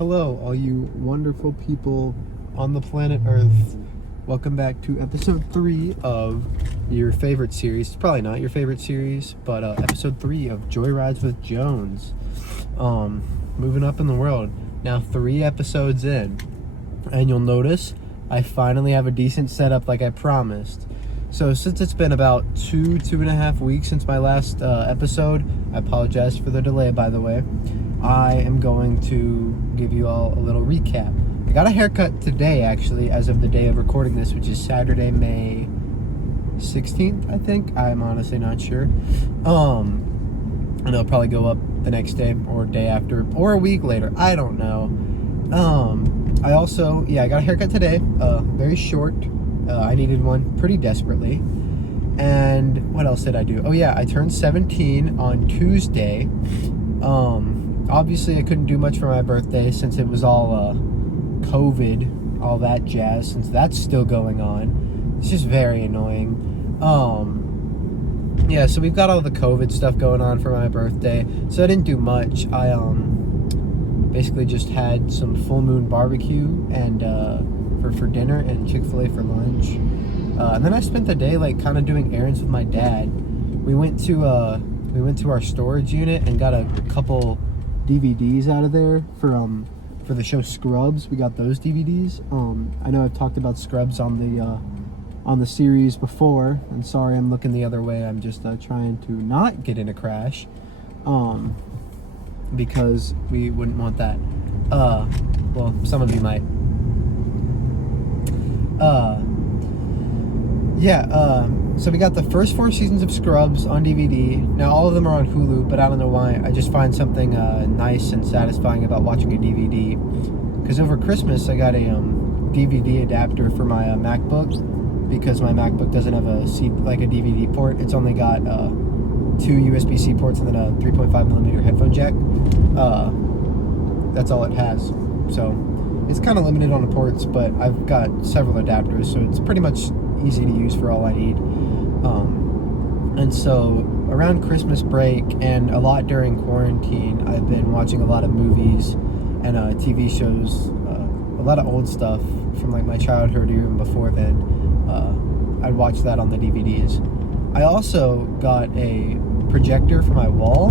Hello, all you wonderful people on the planet Earth. Welcome back to episode 3 of your favorite series. It's probably not your favorite series, but episode 3 of Joyrides with Jones. Moving up in the world. Now 3 episodes in, and you'll notice I finally have a decent setup like I promised. So since it's been about 2.5 weeks since my last episode, I apologize for the delay, by the way. I am going to give you all a little recap. I got a haircut today, actually, as of the day of recording this, which is Saturday, May 16th, I think. I'm honestly not sure. And it'll probably go up the next day or day after or a week later. I don't know. I also, I got a haircut today. Very short. I needed one pretty desperately. And what else did I do? Oh yeah, I turned 17 on Tuesday. Obviously I couldn't do much for my birthday since it was all COVID, all that jazz, since that's still going on. It's just very annoying. Yeah, so we've got all the COVID stuff going on for my birthday, so I didn't do much. I basically just had some full moon barbecue and for dinner and Chick-fil-A for lunch. And then I spent the day like kind of doing errands with my dad. We went to our storage unit and got a couple DVDs out of there for the show Scrubs. We got those DVDs. I know I've talked about Scrubs on the series before, and sorry I'm looking the other way. I'm just trying to not get in a crash, because we wouldn't want that. Well, some of you might. So we got the first 4 seasons of Scrubs on DVD. Now all of them are on Hulu, but I don't know why. I just find something nice and satisfying about watching a DVD. Because over Christmas I got a DVD adapter for my MacBook, because my MacBook doesn't have a DVD port. It's only got 2 USB-C ports and then a 3.5mm headphone jack. That's all it has. So it's kind of limited on the ports, but I've got several adapters, so it's pretty much easy to use for all I need. And so around Christmas break and a lot during quarantine, I've been watching a lot of movies and TV shows, a lot of old stuff from like my childhood or even before then. I'd watch that on the DVDs. I also got a projector for my wall,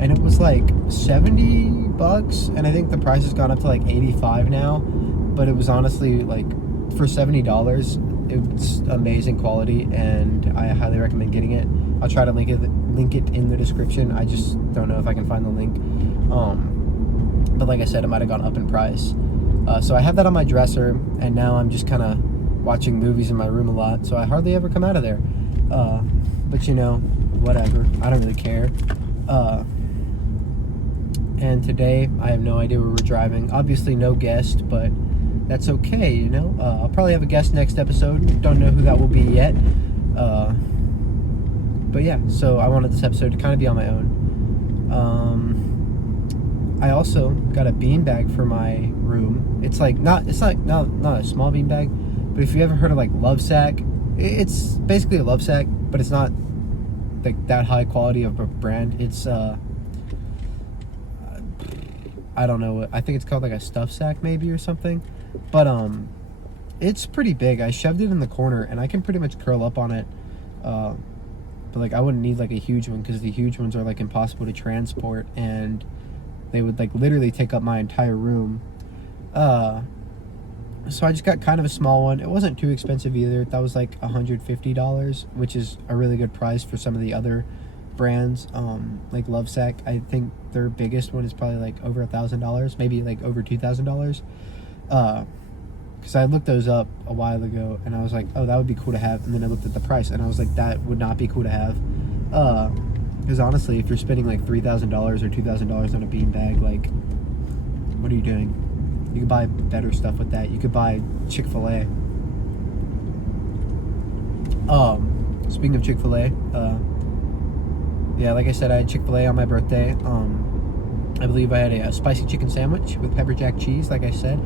and it was like $70, and I think the price has gone up to like $85 now, but it was honestly like for $70, it's amazing quality, and I highly recommend getting it. I'll try to link it in the description. I just don't know if I can find the link. But like I said, it might have gone up in price. So I have that on my dresser, and now I'm just kind of watching movies in my room a lot, so I hardly ever come out of there. But you know, whatever. I don't really care. And today, I have no idea where we're driving. Obviously no guest, but that's okay, you know. I'll probably have a guest next episode. Don't know who that will be yet. But yeah, so I wanted this episode to kind of be on my own. I also got a beanbag for my room. It's not a small beanbag, but if you ever heard of like Love Sack, it's basically a Love Sack, but it's not like that high quality of a brand. It's I don't know, I think it's called like a stuff sack maybe or something. But it's pretty big. I shoved it in the corner and I can pretty much curl up on it. But like I wouldn't need like a huge one, because the huge ones are like impossible to transport, and they would like literally take up my entire room. So I just got kind of a small one. It wasn't too expensive either. That was like $150, which is a really good price for some of the other brands. Like Lovesac, I think their biggest one is probably like over $1,000, maybe like over $2,000. Because I looked those up a while ago, and I was like, oh, that would be cool to have. And then I looked at the price, and I was like, that would not be cool to have. Because honestly, if you're spending like $3,000 or $2,000 on a beanbag, like, what are you doing? You could buy better stuff with that. You could buy Chick-fil-A. Speaking of Chick-fil-A, yeah, like I said, I had Chick-fil-A on my birthday. I believe I had a spicy chicken sandwich with pepper jack cheese, like I said.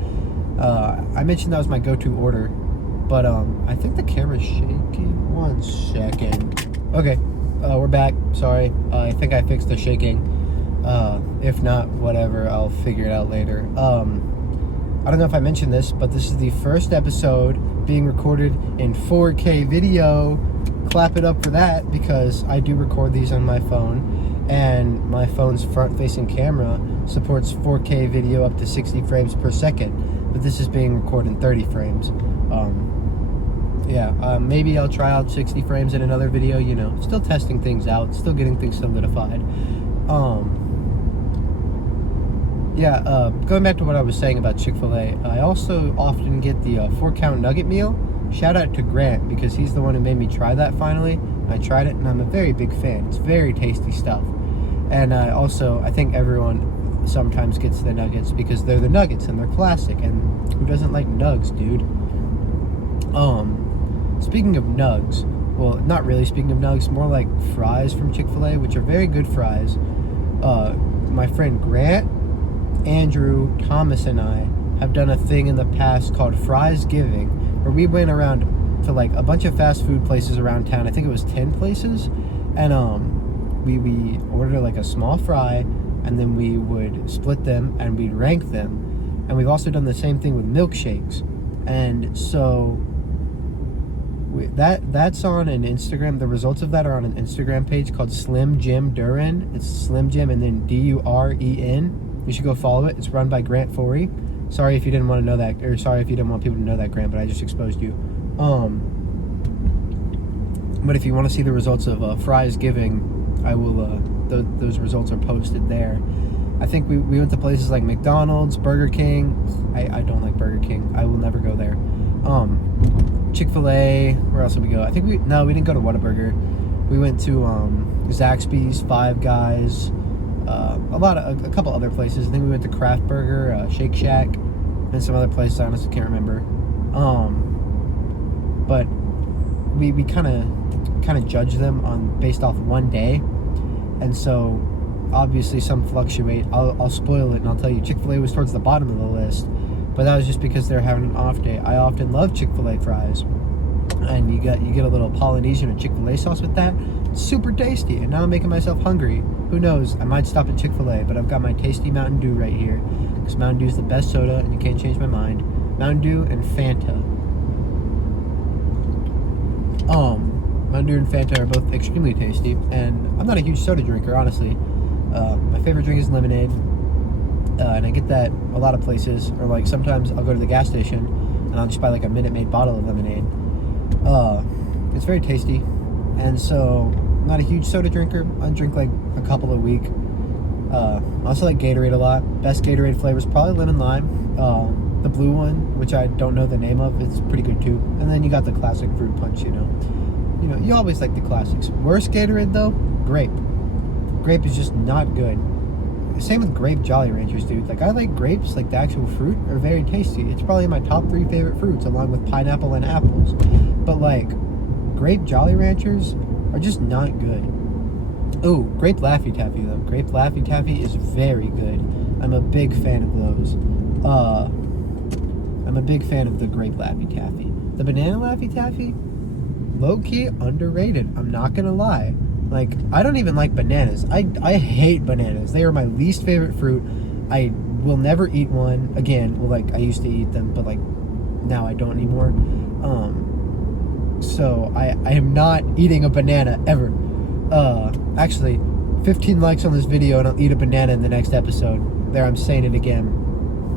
I mentioned that was my go-to order, but I think the camera's shaking. 1 second. Okay, we're back. Sorry, I think I fixed the shaking. If not, whatever, I'll figure it out later. I don't know if I mentioned this, but this is the first episode being recorded in 4K video. Clap it up for that, because I do record these on my phone, and my phone's front-facing camera supports 4K video up to 60 frames per second, but this is being recorded in 30 frames. Maybe I'll try out 60 frames in another video, still testing things out, still getting things solidified. Going back to what I was saying about Chick-fil-A, I also often get the 4-count nugget meal. Shout out to Grant, because he's the one who made me try that finally. I tried it, and I'm a very big fan. It's very tasty stuff. And I think everyone sometimes gets the nuggets because they're the nuggets, and they're classic, and who doesn't like nugs, dude? Speaking of nugs, well, not really speaking of nugs, more like fries from Chick-fil-A, which are very good fries. My friend Grant, Andrew, Thomas, and I have done a thing in the past called Fries Giving, where we went around to like a bunch of fast food places around town. I think it was 10 places, and we ordered like a small fry, and then we would split them and we'd rank them. And we've also done the same thing with milkshakes. And so that's on an Instagram. The results of that are on an Instagram page called Slim Jim Duren. It's Slim Jim and then Duren. You should go follow it. It's run by Grant Forey. Sorry if you didn't want to know that, or sorry if you didn't want people to know that, Grant, but I just exposed you. But if you want to see the results of Fries Giving, I will. Those results are posted there. I think we went to places like McDonald's, Burger King. I don't like Burger King. I will never go there. Chick-fil-A. Where else did we go? I think we didn't go to Whataburger. We went to Zaxby's, Five Guys, a couple other places. I think we went to Kraft Burger, Shake Shack, and some other places I honestly can't remember. But we kind of judge them based off one day, and so obviously some fluctuate. I'll spoil it and I'll tell you Chick-fil-A was towards the bottom of the list, but that was just because they're having an off day. I often love Chick-fil-A fries, and you get a little Polynesian or Chick-fil-A sauce with that. It's super tasty, and now I'm making myself hungry. Who knows? I might stop at Chick-fil-A, but I've got my tasty Mountain Dew right here, because Mountain Dew is the best soda, and you can't change my mind. Mountain Dew and Fanta. Mountain Dew and Fanta are both extremely tasty, and I'm not a huge soda drinker, honestly. My favorite drink is lemonade, and I get that a lot of places, or like sometimes I'll go to the gas station and I'll just buy like a Minute Maid bottle of lemonade. It's very tasty, and so I'm not a huge soda drinker. I drink like a couple a week. I also like Gatorade a lot. Best Gatorade flavor is probably lemon lime. The blue one, which I don't know the name of, it's pretty good too. And then you got the classic fruit punch, you always like the classics. Worst Gatorade though, grape. Grape is just not good. Same with grape Jolly Ranchers, dude. Like, I like grapes, like the actual fruit, are very tasty. It's probably my top 3 favorite fruits, along with pineapple and apples. But like, grape Jolly Ranchers are just not good. Oh, grape Laffy Taffy though. Grape Laffy Taffy is very good. I'm a big fan of those. I'm a big fan of the grape Laffy Taffy. The banana Laffy Taffy, low-key underrated. I'm not gonna lie. Like, I don't even like bananas. I hate bananas. They are my least favorite fruit. I will never eat one again. Well, like, I used to eat them, but like now I don't anymore. So I am not eating a banana ever. Actually, 15 likes on this video and I'll eat a banana in the next episode. There, I'm saying it again.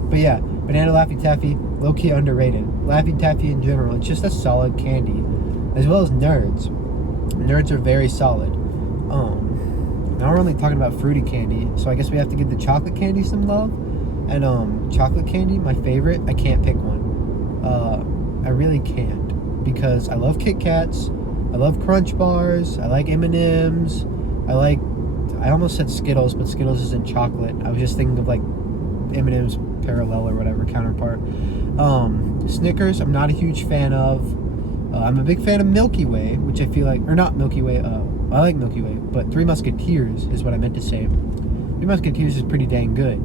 But yeah, banana Laffy Taffy, low-key underrated. Laffy Taffy in general, it's just a solid candy. As well as Nerds. Nerds are very solid. Now we're only talking about fruity candy, so I guess we have to give the chocolate candy some love. And chocolate candy, my favorite, I can't pick one. I really can't, because I love Kit Kats, I love Crunch Bars, I like M&Ms, I almost said Skittles, but Skittles isn't chocolate. I was just thinking of like M&M's parallel or whatever counterpart. Snickers, I'm not a huge fan of. I'm a big fan of Milky Way, which I feel like, or not Milky Way, I like Milky Way, but Three Musketeers is what I meant to say. Three Musketeers is pretty dang good.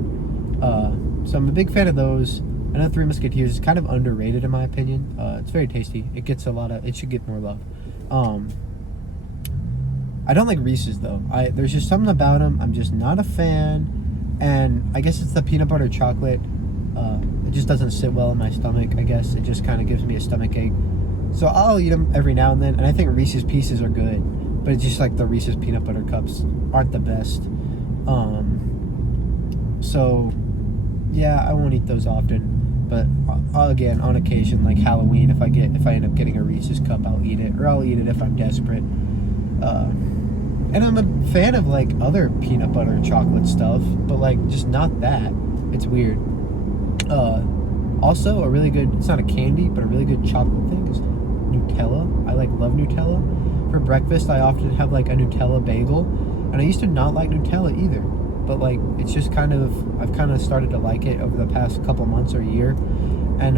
So I'm a big fan of those. I know Three Musketeers is kind of underrated in my opinion. It's very tasty. It should get more love. I don't like Reese's though. There's just something about them I'm just not a fan, and I guess it's the peanut butter chocolate. It just doesn't sit well in my stomach. I guess it just kind of gives me a stomach ache. So I'll eat them every now and then, and I think Reese's Pieces are good, but it's just like the Reese's peanut butter cups aren't the best. So yeah, I won't eat those often, but again, on occasion, like Halloween, if I end up getting a Reese's cup, I'll eat it, or I'll eat it if I'm desperate. And I'm a fan of like other peanut butter chocolate stuff, but like just not that. It's weird. Also a really good, it's not a candy, but a really good chocolate thing is Nutella. I love Nutella. For breakfast, I often have like a Nutella bagel, and I used to not like Nutella either, but like it's just I've kind of started to like it over the past couple months or year, and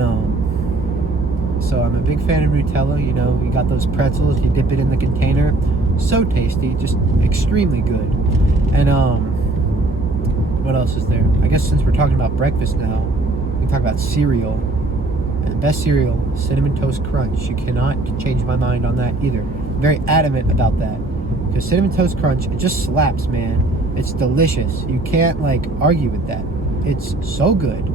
so I'm a big fan of Nutella. You know, you got those pretzels, you dip it in the container, so tasty, just extremely good. And what else is there? I guess since we're talking about breakfast now, we can talk about cereal. And the best cereal, Cinnamon Toast Crunch. You cannot change my mind on that either. I'm very adamant about that, because Cinnamon Toast Crunch, it just slaps, man. It's delicious. You can't like argue with that. It's so good.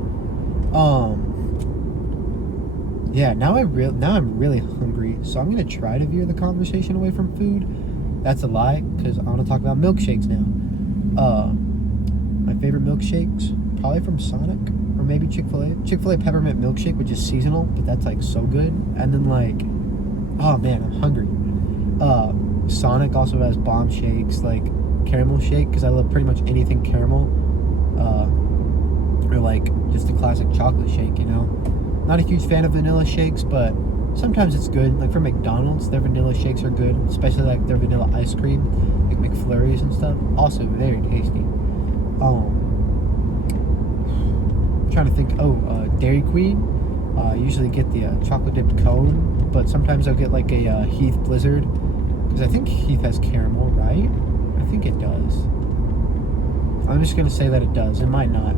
Yeah, now I'm really hungry, so I'm gonna try to veer the conversation away from food. That's a lie, because I want to talk about milkshakes now. My favorite milkshakes, probably from Sonic, or maybe Chick-fil-A. Chick-fil-A peppermint milkshake, which is seasonal, but that's like so good. And then like, oh man, I'm hungry. Sonic also has bomb shakes, like caramel shake, because I love pretty much anything caramel. Or like just a classic chocolate shake, you know. Not a huge fan of vanilla shakes, but sometimes it's good. Like for McDonald's, their vanilla shakes are good, especially like their vanilla ice cream, like McFlurries and stuff. Also very tasty. I'm trying to think. Dairy Queen. I usually get the chocolate dipped cone, but sometimes I'll get like a Heath Blizzard, because I think Heath has caramel, right? I think it does. I'm just gonna say that it does. It might not.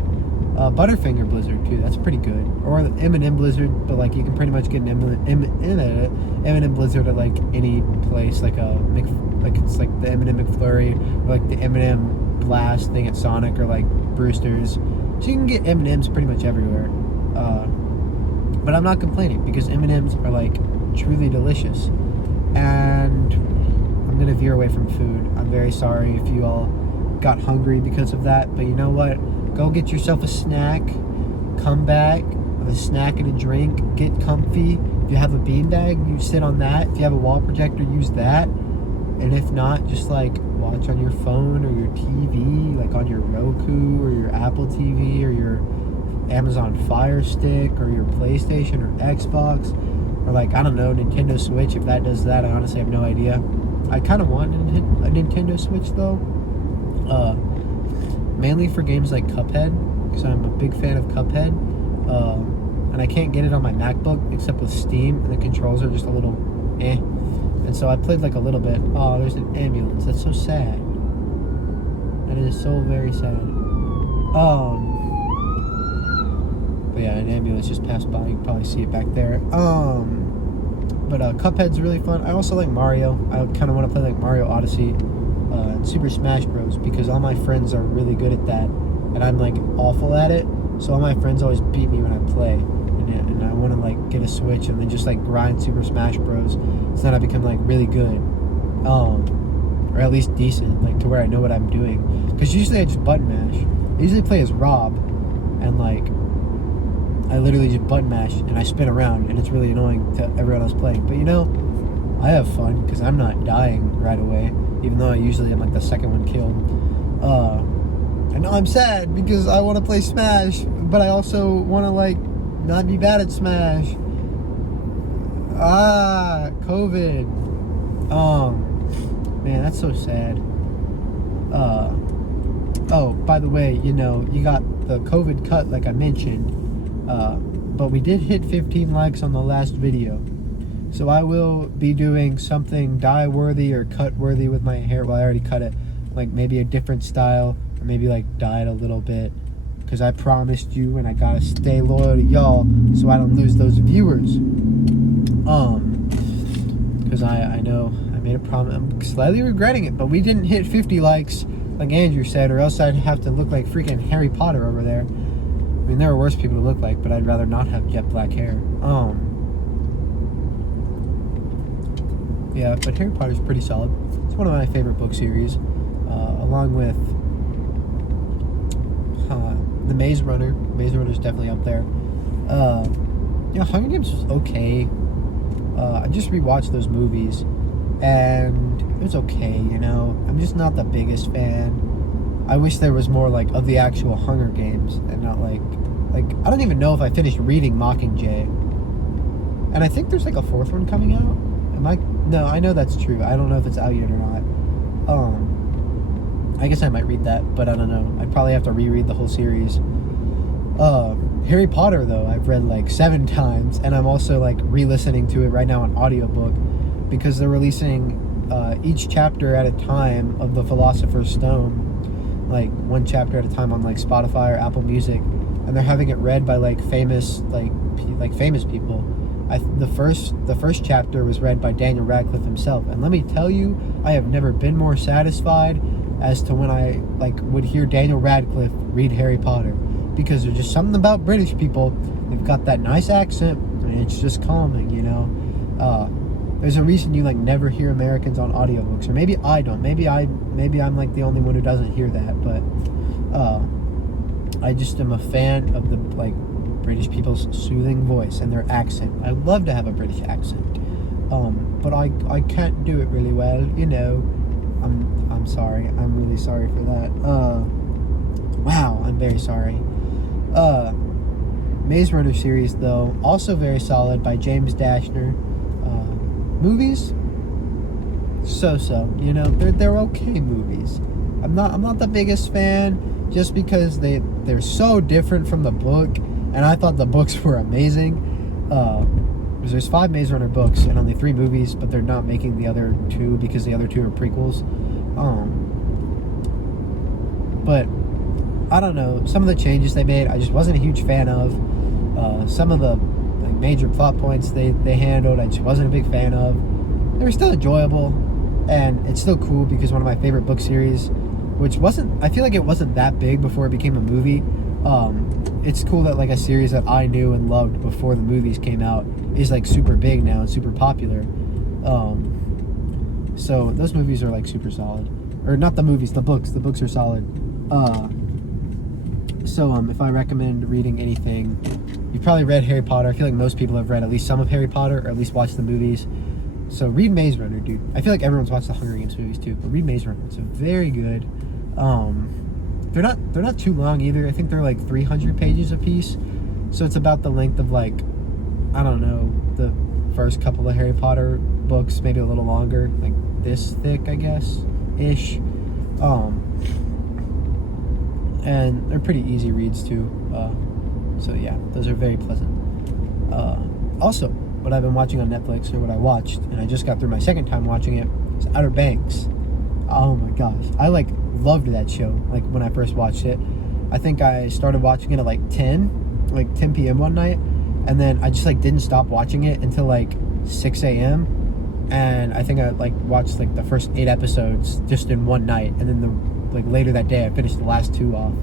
Butterfinger Blizzard too. That's pretty good. Or the M&M Blizzard, but like you can pretty much get an M&M Blizzard at like any place, like it's like the M&M McFlurry, or like the M&M Blast thing at Sonic, or like Brewster's. So you can get M&Ms pretty much everywhere. But I'm not complaining, because M&Ms are like truly delicious. And I'm gonna veer away from food. I'm very sorry if you all got hungry because of that, but you know what? Go get yourself a snack, come back with a snack and a drink, get comfy. If you have a beanbag, you sit on that. If you have a wall projector, use that. And if not, just like watch on your phone or your TV, like on your Roku or your Apple TV or your Amazon Fire Stick or your PlayStation or Xbox, or like, I don't know, Nintendo Switch. If that does that, I honestly have no idea. I kind of want a Nintendo Switch though. Mainly for games like Cuphead, because I'm a big fan of Cuphead, and I can't get it on my MacBook except with Steam, and the controls are just a little eh, and so I played like a little bit. Oh, there's an ambulance. That's so sad. That is so very sad. But yeah, an ambulance just passed by. You can probably see it back there. But Cuphead's really fun. I also like Mario. I kind of want to play like Mario Odyssey, Super Smash Bros, because all my friends are really good at that, and I'm like awful at it. So all my friends always beat me when I play, and I want to like get a Switch and then just like grind Super Smash Bros, so that I become like really good, or at least decent, like to where I know what I'm doing. Because usually I just button mash. I usually play as Rob, and like I literally just button mash and I spin around, and it's really annoying to everyone else playing. But you know, I have fun because I'm not dying right away, even though I usually am like the second one killed. I know I'm sad because I want to play Smash, but I also want to like not be bad at Smash. COVID. Man, that's so sad. Oh, by the way, you know, you got the COVID cut like I mentioned, but we did hit 15 likes on the last video. So I will be doing something dye-worthy or cut-worthy with my hair. Well, I already cut it. Like maybe a different style, or maybe like dye it a little bit. Because I promised you, and I gotta stay loyal to y'all so I don't lose those viewers. Because I know made a promise. I'm slightly regretting it, but we didn't hit 50 likes, like Andrew said, or else I'd have to look like freaking Harry Potter over there. I mean, there are worse people to look like, but I'd rather not have jet black hair. Yeah, but Harry Potter's pretty solid. It's one of my favorite book series, along with The Maze Runner. Maze Runner's definitely up there. Hunger Games was okay. I just rewatched those movies, and it was okay, I'm just not the biggest fan. I wish there was more, like, of the actual Hunger Games, and not, like, I don't even know if I finished reading Mockingjay. And I think there's, like, a fourth one coming out. No, I know that's true. I don't know if it's out yet or not. I guess I might read that, but I don't know. I'd probably have to reread the whole series. Harry Potter, though, I've read like 7 times, and I'm also like re-listening to it right now on audiobook, because they're releasing each chapter at a time of the Philosopher's Stone, like one chapter at a time on like Spotify or Apple Music, and they're having it read by like famous famous people. The first chapter was read by Daniel Radcliffe himself, and let me tell you, I have never been more satisfied as to when I would hear Daniel Radcliffe read Harry Potter, because there's just something about British people. They've got that nice accent, and it's just calming, There's a reason you never hear Americans on audiobooks, or maybe I don't. Maybe I'm like the only one who doesn't hear that, but I just am a fan of the British people's soothing voice and their accent. I love to have a British accent, but I can't do it really well, I'm sorry. I'm really sorry for that. Wow, I'm very sorry. Maze Runner series, though, also very solid, by James Dashner. Movies, so they're okay movies. I'm not the biggest fan, just because they're so different from the book, and I thought the books were amazing. Because there's 5 Maze Runner books and only 3 movies, but they're not making the other 2 because the other 2 are prequels. But I don't know, some of the changes they made I just wasn't a huge fan of. Some of the major plot points they handled I just wasn't a big fan of. They were still enjoyable, and it's still cool because one of my favorite book series, which I feel like it wasn't that big before it became a movie. It's cool that a series that I knew and loved before the movies came out is super big now and super popular. So those movies are super solid, or not the movies, the books are solid. So if I recommend reading anything, you've probably read Harry Potter. I feel like most people have read at least some of Harry Potter, or at least watched the movies. So read Maze Runner, dude. I feel like everyone's watched the Hunger Games movies too, but read Maze Runner. It's very good. They're not too long either. I think they're 300 pages a piece. So it's about the length of I don't know, the first couple of Harry Potter books, maybe a little longer, this thick, I guess, ish. And they're pretty easy reads too. So yeah, those are very pleasant. Also, what I've been watching on Netflix, or what I watched, and I just got through my second time watching it, is Outer Banks. Oh my gosh, I loved that show. When I first watched it, I think I started watching it at 10 p.m. one night, and then I just didn't stop watching it until 6 a.m. And I think I watched the first 8 episodes just in one night, and then later that day I finished the last 2 off.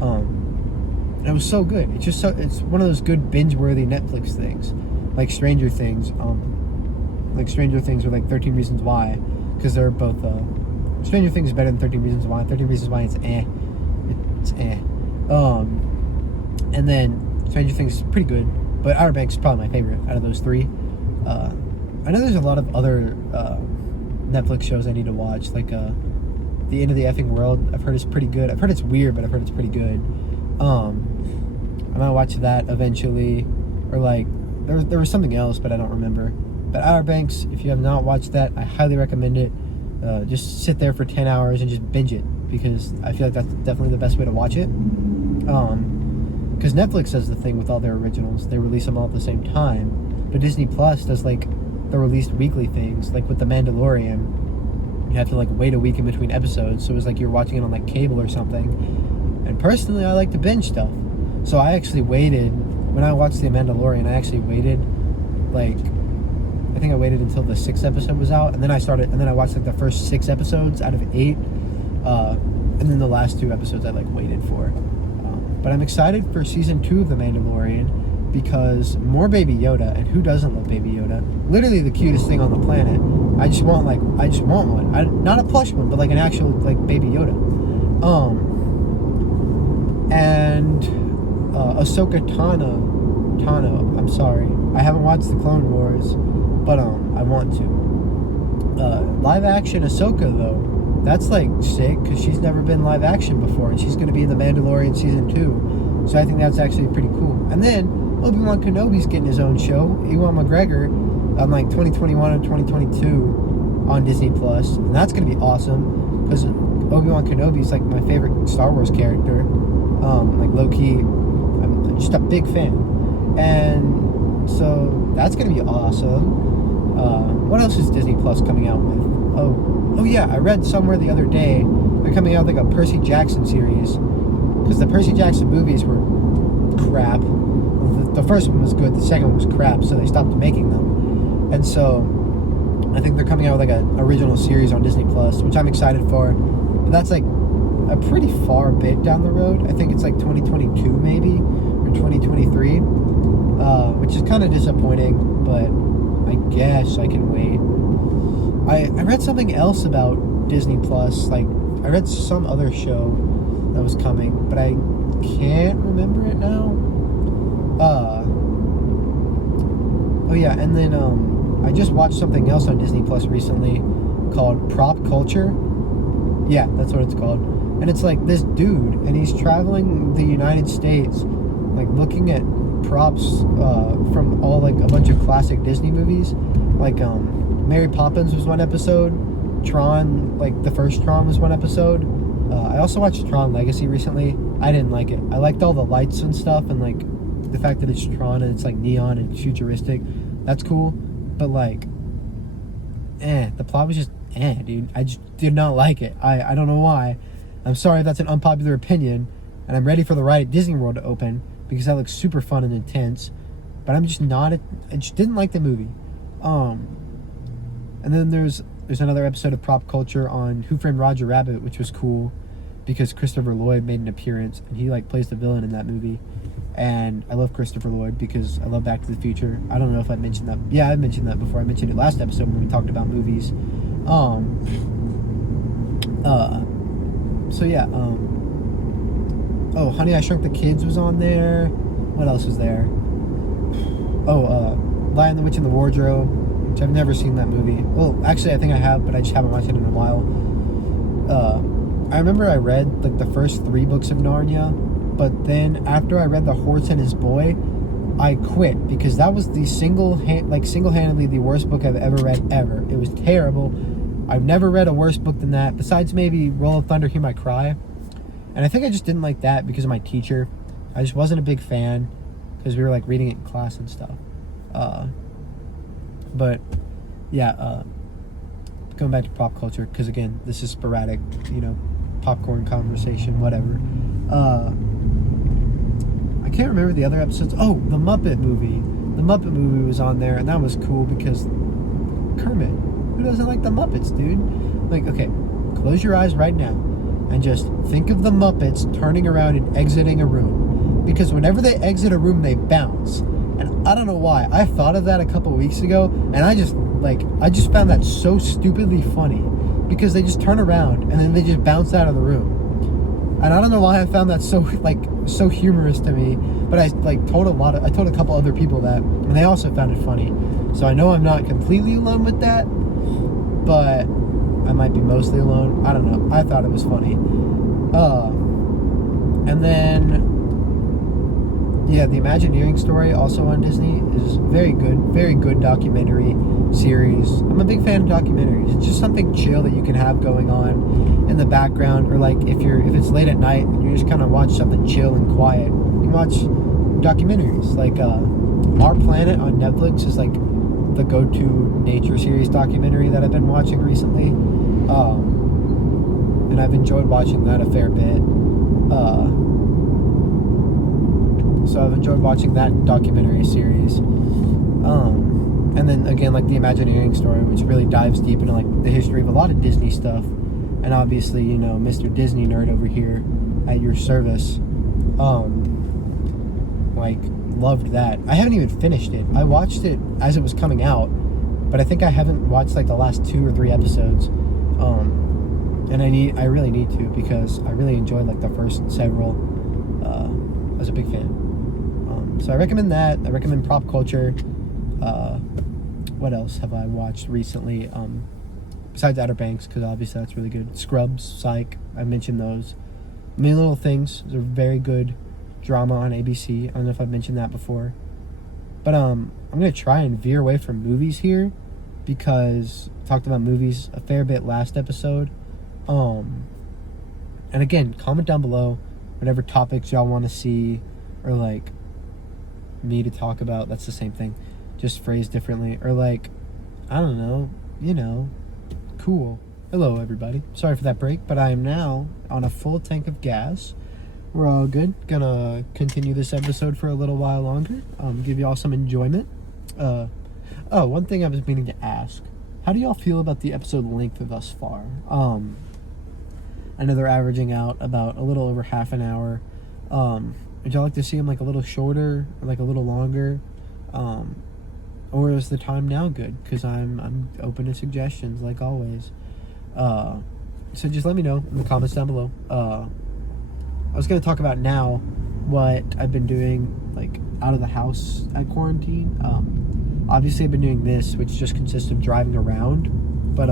And it was so good. It's one of those good binge-worthy Netflix things, like Stranger Things. Stranger Things or 13 Reasons Why, because they're both. Stranger Things is better than 13 Reasons Why. 13 Reasons Why, it's eh. And then Stranger Things is pretty good, but Outer Banks is probably my favorite out of those 3. I know there's a lot of other Netflix shows I need to watch, The End of the Effing World. I've heard it's pretty good. I've heard it's weird, but I've heard it's pretty good. I might watch that eventually, or there was something else, but I don't remember. But Outer Banks, if you have not watched that, I highly recommend it. Just sit there for 10 hours and just binge it, because I feel like that's definitely the best way to watch it. Because Netflix does the thing with all their originals. They release them all at the same time. But Disney Plus does the released weekly things, with The Mandalorian. You have to wait a week in between episodes, so it's you're watching it on cable or something. And personally, I like to binge stuff. So I actually waited, when I watched The Mandalorian, I actually waited I think I waited until the 6th episode was out, and then I watched like the first 6 episodes out of 8, and then the last 2 episodes I like waited for. But I'm excited for season 2 of The Mandalorian because more Baby Yoda, and who doesn't love Baby Yoda? Literally the cutest thing on the planet. I just want one. Not a plush one, but like an actual like Baby Yoda. And Ahsoka Tano. I'm sorry, I haven't watched the Clone Wars, but I want to. Live action Ahsoka though. That's like sick because she's never been live action before, and she's going to be in The Mandalorian season 2. So I think that's actually pretty cool. And then Obi-Wan Kenobi's getting his own show, Ewan McGregor, on like 2021 and 2022 on Disney Plus, and that's going to be awesome because Obi-Wan Kenobi's like my favorite Star Wars character. Like low key, I'm just a big fan, and so that's going to be awesome. What else is Disney Plus coming out with? Oh yeah, I read somewhere the other day they're coming out with like a Percy Jackson series because the Percy Jackson movies were crap. The first one was good, the second one was crap, so they stopped making them. And so I think they're coming out with like an original series on Disney Plus, which I'm excited for. But that's like a pretty far bit down the road. I think it's like 2022 maybe or 2023, which is kind of disappointing, but I guess I can wait. I read something else about Disney Plus. Like, I read some other show that was coming, but I can't remember it now. Oh yeah, and then I just watched something else on Disney Plus recently called Prop Culture. Yeah, that's what it's called. And it's like this dude, and he's traveling the United States, like looking at props from all like a bunch of classic Disney movies, like Mary Poppins was one episode. Tron, like the first Tron was one episode. I also watched Tron Legacy recently. I didn't like it. I liked all the lights and stuff, and like the fact that it's Tron and it's like neon and futuristic. That's cool. But like, the plot was just dude. I just did not like it. I don't know why. I'm sorry if that's an unpopular opinion, and I'm ready for the ride at Disney World to open because that looks super fun and intense. But I'm just not. I just didn't like the movie. And then there's another episode of Prop Culture on Who Framed Roger Rabbit, which was cool because Christopher Lloyd made an appearance and he like plays the villain in that movie. And I love Christopher Lloyd because I love Back to the Future. I don't know if I mentioned that. Yeah, I mentioned that before. I mentioned it last episode when we talked about movies. So yeah. Oh, Honey, I Shrunk the Kids was on there. What else was there? Lion, the Witch, and the Wardrobe. Which I've never seen that movie. Well, actually, I think I have, but I just haven't watched it in a while. I remember I read like the first 3 books of Narnia, but then after I read The Horse and His Boy, I quit because that was the single-handedly the worst book I've ever read ever. It was terrible. I've never read a worse book than that, besides maybe Roll of Thunder, Hear My Cry. And I think I just didn't like that because of my teacher. I just wasn't a big fan because we were like reading it in class and stuff. But yeah, going back to Pop Culture, because again, this is sporadic, popcorn conversation, whatever. I can't remember the other episodes. Oh, the Muppet movie. The Muppet movie was on there, and that was cool because Kermit. Who doesn't like the Muppets, dude? Like, okay, close your eyes right now and just think of the Muppets turning around and exiting a room. Because whenever they exit a room, they bounce. And I don't know why. I thought of that a couple weeks ago, and I just found that so stupidly funny because they just turn around and then they just bounce out of the room. And I don't know why I found that so humorous to me, but I told a couple other people that, and they also found it funny. So I know I'm not completely alone with that, but I might be mostly alone. I don't know. I thought it was funny. And then yeah, the Imagineering Story, also on Disney, is very good documentary series. I'm a big fan of documentaries. It's just something chill that you can have going on in the background, or like if it's late at night and you just kind of watch something chill and quiet, you watch documentaries. Like Our Planet on Netflix is like the go-to nature series documentary that I've been watching recently, and I've enjoyed watching that a fair bit. So I've enjoyed watching that documentary series. And then again, like the Imagineering story, which really dives deep into like the history of a lot of Disney stuff. And obviously, you know, Mr. Disney nerd over here at your service. Like, loved that. I haven't even finished it. I watched it as it was coming out, but I think I haven't watched like the last 2 or 3 episodes. And I really need to, because I really enjoyed like the first several. I was a big fan. So I recommend that. I recommend Pop Culture. What else have I watched recently? Besides Outer Banks, because obviously that's really good. Scrubs, Psych, I mentioned those. Many Little Things is a very good drama on ABC. I don't know if I've mentioned that before. But I'm going to try and veer away from movies here, because I talked about movies a fair bit last episode. And again, comment down below whatever topics y'all want to see, or like me to talk about. That's the same thing, just phrased differently. Or like, I don't know, you know, cool. Hello everybody, sorry for that break, but I am now on a full tank of gas. We're all good. Gonna continue this episode for a little while longer, give y'all some enjoyment. One thing I was meaning to ask, how do y'all feel about the episode length thus far? I know they're averaging out about a little over half an hour. Would y'all like to see them like a little shorter, or like a little longer? Or is the time now good? Because I'm open to suggestions, like always. So just let me know in the comments down below. I was going to talk about now what I've been doing, like, out of the house at quarantine. Obviously, I've been doing this, which just consists of driving around. But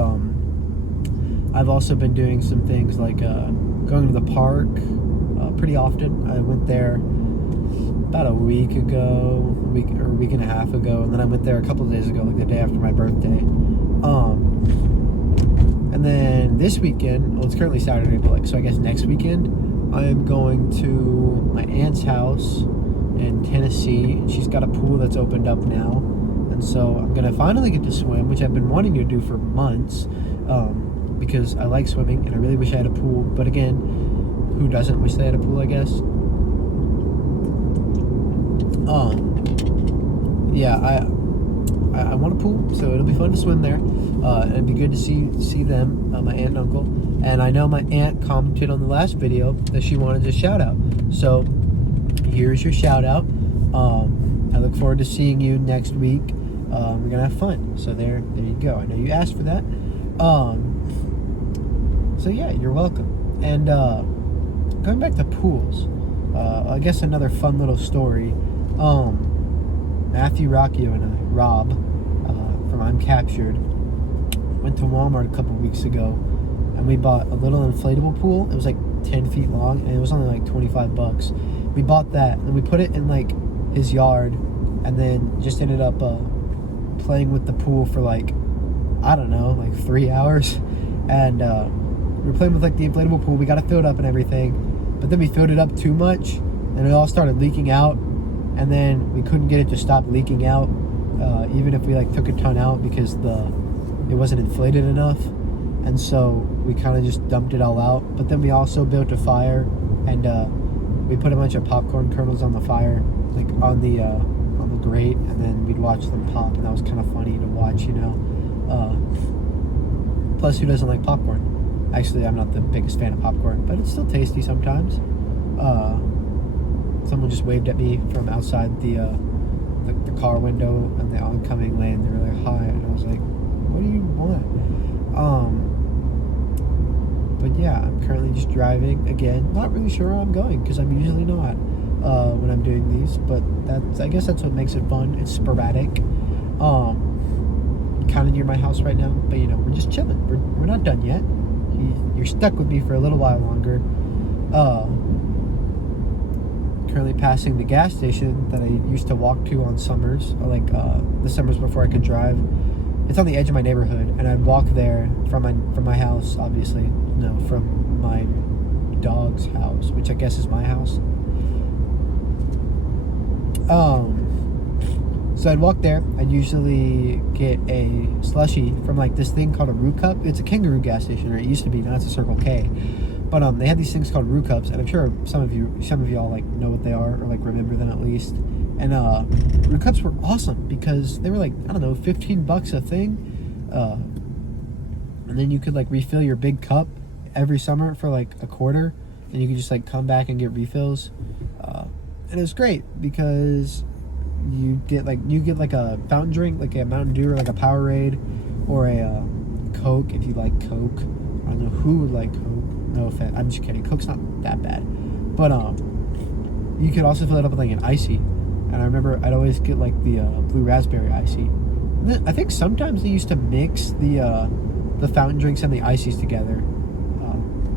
I've also been doing some things like going to the park pretty often. I went there about a week and a half ago, and then I went there a couple of days ago, like the day after my birthday. And then this weekend, well, it's currently Saturday, but like, so I guess next weekend, I am going to my aunt's house in Tennessee. She's got a pool that's opened up now, and so I'm gonna finally get to swim, which I've been wanting to do for months, because I like swimming and I really wish I had a pool. But again, who doesn't wish they had a pool, I guess? Yeah, I want a pool, so it'll be fun to swim there. It'd be good to see them, my aunt and uncle. And I know my aunt commented on the last video that she wanted a shout out. So here's your shout out. I look forward to seeing you next week. We're gonna have fun. So there you go. I know you asked for that. So yeah, you're welcome. And going back to pools, I guess another fun little story. Matthew, Rocchio, and I, Rob, from I'm Captured, went to Walmart a couple weeks ago, and we bought a little inflatable pool. It was like 10 feet long, and it was only like $25. We bought that, and we put it in like his yard, and then just ended up playing with the pool for like, I don't know, like 3 hours. And we were playing with like the inflatable pool. We got it filled up and everything, but then we filled it up too much, and it all started leaking out. And then we couldn't get it to stop leaking out, even if we like took a ton out, because it wasn't inflated enough. And so we kind of just dumped it all out. But then we also built a fire, and we put a bunch of popcorn kernels on the fire, like on the grate, and then we'd watch them pop, and that was kind of funny to watch, you know. Plus, who doesn't like popcorn? Actually, I'm not the biggest fan of popcorn, but it's still tasty sometimes. Someone just waved at me from outside the car window in the oncoming lane. They were like, "Hi," and I was like, "What do you want?" But yeah, I'm currently just driving again. Not really sure where I'm going, because I'm usually not when I'm doing these. But I guess that's what makes it fun. It's sporadic. Kind of near my house right now, but you know, we're just chilling. We're not done yet. You're stuck with me for a little while longer. Currently passing the gas station that I used to walk to on summers, or like the summers before I could drive. It's on the edge of my neighborhood, and I'd walk there from my house, obviously. No, from my dog's house, which I guess is my house. So I'd walk there. I'd usually get a slushie from like this thing called a Root Cup. It's a Kangaroo gas station, or it used to be. Now it's a Circle K. But they had these things called Root Cups, and I'm sure some of y'all like know what they are, or like remember them at least. least. And root cups were awesome because they were like, I don't know, $15 a thing. And then you could like refill your big cup every summer for like a quarter, and you could just like come back and get refills. And it was great because you get like a fountain drink, like a Mountain Dew or like a Powerade or a Coke if you like Coke. I don't know who would like Coke. No offense, I'm just kidding. Coke's not that bad, but you could also fill it up with like an icy. And I remember I'd always get like the blue raspberry icy. And then I think sometimes they used to mix the fountain drinks and the ices together,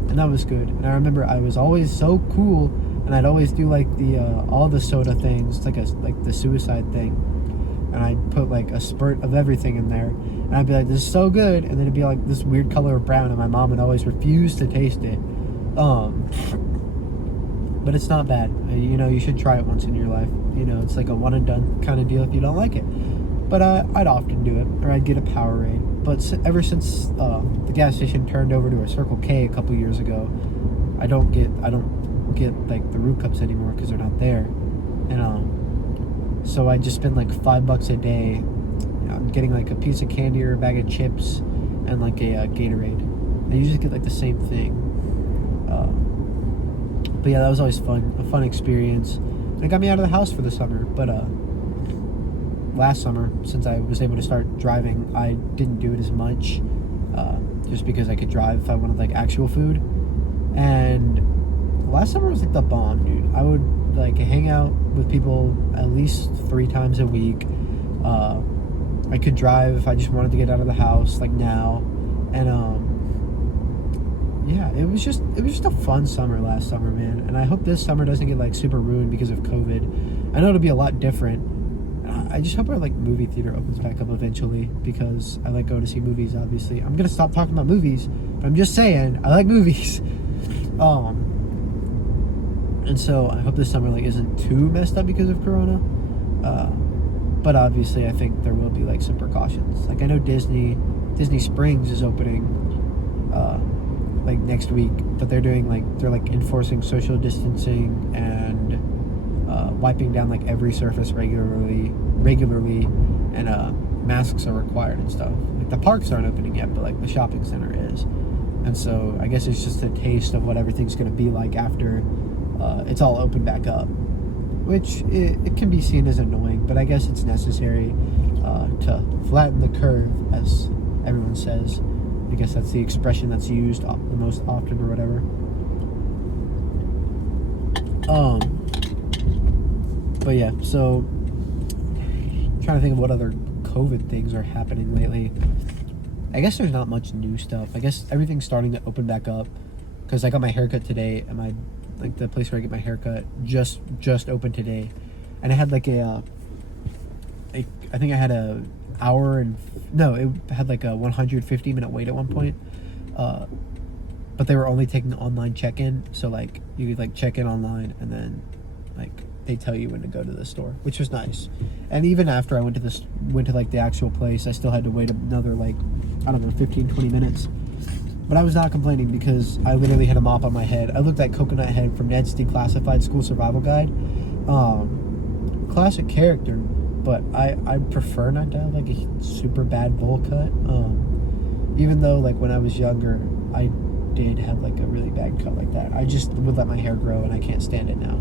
and that was good. And I remember I was always so cool, and I'd always do like the all the soda things, like the suicide thing, and I'd put like a spurt of everything in there, and I'd be like, this is so good, and then it'd be like this weird color of brown, and my mom would always refuse to taste it. But it's not bad. You know, you should try it once in your life. You know, it's like a one and done kind of deal if you don't like it. But I'd often do it, or I'd get a Powerade. But ever since the gas station turned over to a Circle K a couple years ago, I don't get like the root cups anymore because they're not there. And so I just spend like $5 a day. I'm getting like a piece of candy or a bag of chips and like a Gatorade. I usually get like the same thing. But yeah, that was always a fun experience. And it got me out of the house for the summer. But last summer, since I was able to start driving, I didn't do it as much, just because I could drive if I wanted like actual food. And last summer was like the bomb, dude. I would like hang out with people at least 3 times a week. I could drive if I just wanted to get out of the house, like now. And yeah, it was just a fun summer last summer, man. And I hope this summer doesn't get like super ruined because of COVID. I know it'll be a lot different. I just hope our like movie theater opens back up eventually, because I like going to see movies. Obviously, I'm gonna stop talking about movies, but I'm just saying I like movies. And so I hope this summer like isn't too messed up because of Corona. But obviously, I think there will be like some precautions. Like I know Disney Springs is opening like next week, but they're enforcing social distancing and wiping down like every surface regularly, and masks are required and stuff. Like the parks aren't opening yet, but like the shopping center is. And so I guess it's just a taste of what everything's going to be like after it's all opened back up, which it can be seen as annoying, but I guess it's necessary to flatten the curve, as everyone says. I guess that's the expression that's used the most often or whatever. But yeah, so I'm trying to think of what other COVID things are happening lately. I guess there's not much new stuff. I guess everything's starting to open back up, because I got my haircut today, and the place where I get my haircut just opened today, and I had like I think I had it had like a 150-minute wait at one point, but they were only taking online check-in, so like you could like check in online and then like they tell you when to go to the store, which was nice. And even after I went to like the actual place, I still had to wait another like, I don't know, 15-20 minutes. But I was not complaining, because I literally had a mop on my head. I looked like Coconut Head from Ned's Declassified School Survival Guide. Classic character, but I prefer not to have like a super bad bowl cut. Even though like when I was younger, I did have like a really bad cut like that. I just would let my hair grow, and I can't stand it now.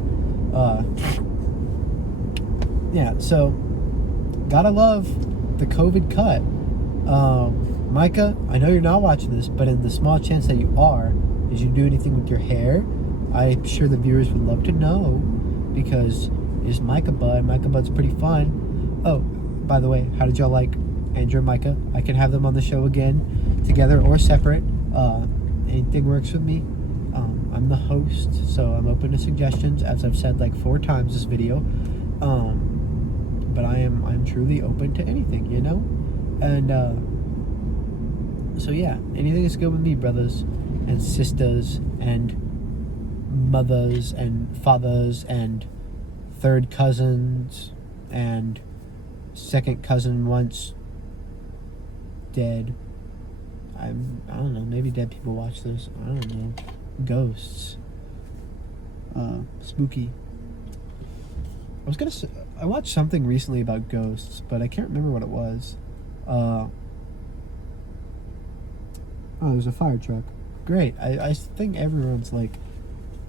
Yeah, so gotta love the COVID cut. Micah, I know you're not watching this, but in the small chance that you are, did you do anything with your hair? I'm sure the viewers would love to know, because it's Micah Bud. Micah Bud's pretty fun. Oh, by the way, how did y'all like Andrew and Micah? I can have them on the show again, together or separate. Anything works with me. I'm the host, so I'm open to suggestions, as I've said like 4 times this video. But I'm truly open to anything, you know? And so yeah, anything is good with me, brothers and sisters and mothers and fathers and third cousins and second cousin once dead. I don't know, maybe dead people watch this. I don't know. Ghosts. Spooky. I watched something recently about ghosts, but I can't remember what it was. Oh, there's a fire truck. Great. I think everyone's like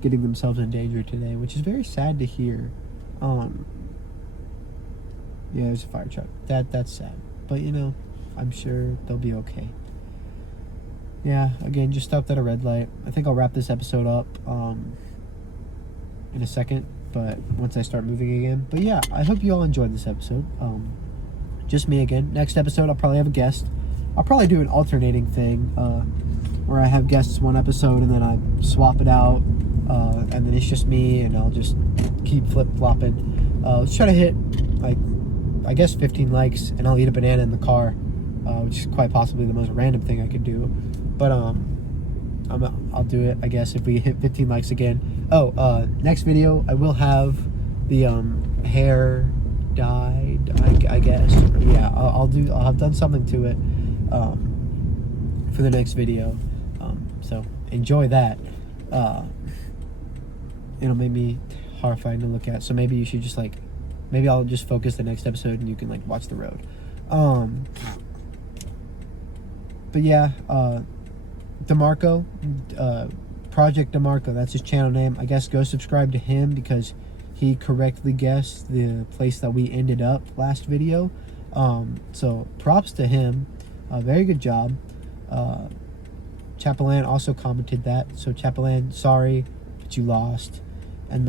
getting themselves in danger today, which is very sad to hear. Yeah, there's a fire truck. That's sad, but I'm sure they'll be okay. Yeah, again, just stopped at a red light. I think I'll wrap this episode up in a second, but once I start moving again. But yeah, I hope you all enjoyed this episode. Just me again. Next episode, I'll probably have a guest. I'll probably do an alternating thing where I have guests one episode and then I swap it out, and then it's just me, and I'll just keep flip-flopping. Let's try to hit, like, I guess 15 likes, and I'll eat a banana in the car, which is quite possibly the most random thing I could do. But I'll do it, I guess, if we hit 15 likes again. Next video, I will have the hair dyed, I guess. Yeah, I'll have done something to it for the next video. So enjoy that. It'll make me horrifying to look at. So maybe you should just maybe I'll just focus the next episode and you can watch the road. But yeah, DeMarco, Project DeMarco, that's his channel name. I guess go subscribe to him because he correctly guessed the place that we ended up last video. So props to him. Very good job. Chapelan also commented that. So Chapelan, sorry, but you lost. And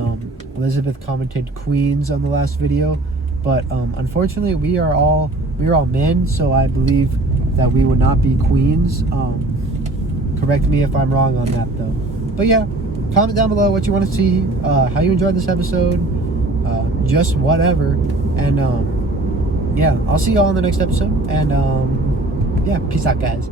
Elizabeth commented Queens on the last video. But unfortunately, we are all men, so I believe that we would not be queens. Correct me if I'm wrong on that, though. But yeah, comment down below what you want to see, how you enjoyed this episode, just whatever. And yeah, I'll see you all in the next episode. And yeah, peace out, guys.